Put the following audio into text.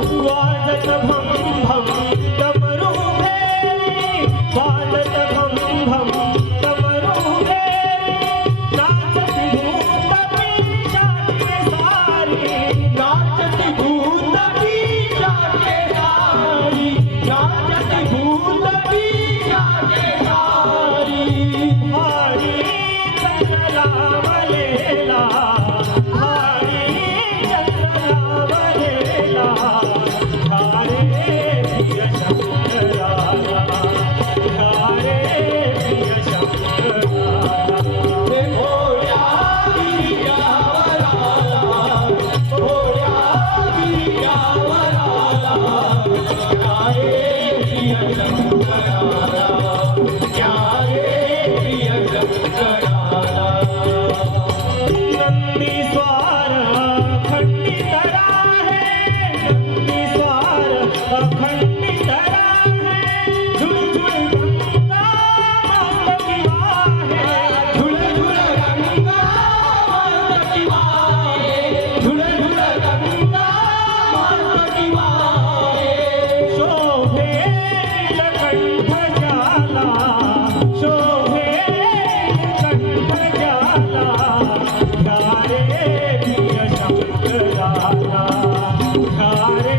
वाजत भम भम डमरू भेरी, वाजत भम भम डमरू भेरी, नाचती भूत पिशाचे सारी, नाचती भूत पिशाचे सारी, नाचती भूत पिशाचे सारी. हरी चंद्रावलेला, हरी चंद्रावलेला, हरे प्रिय शंकराला, हरे प्रिय शंकराला. हे भोळ्या विरयावराला, भोळ्या विरयावराला, हरे प्रिय शंकराला, हरे प्रिय शंकराला. नंदी स्वार अखंडित राहे, नंदी स्वार अखंडित राहे, झुळझुळ गंगा मस्तकी वाहे, झुळझुळ गंगा मस्तकी वाहे, झुळझुळ गंगा मस्तकी वाहे. शोभे नीलकंठ जाला, शोभे नीलकंठ जाला, हरे प्रिय शंकराला, हरे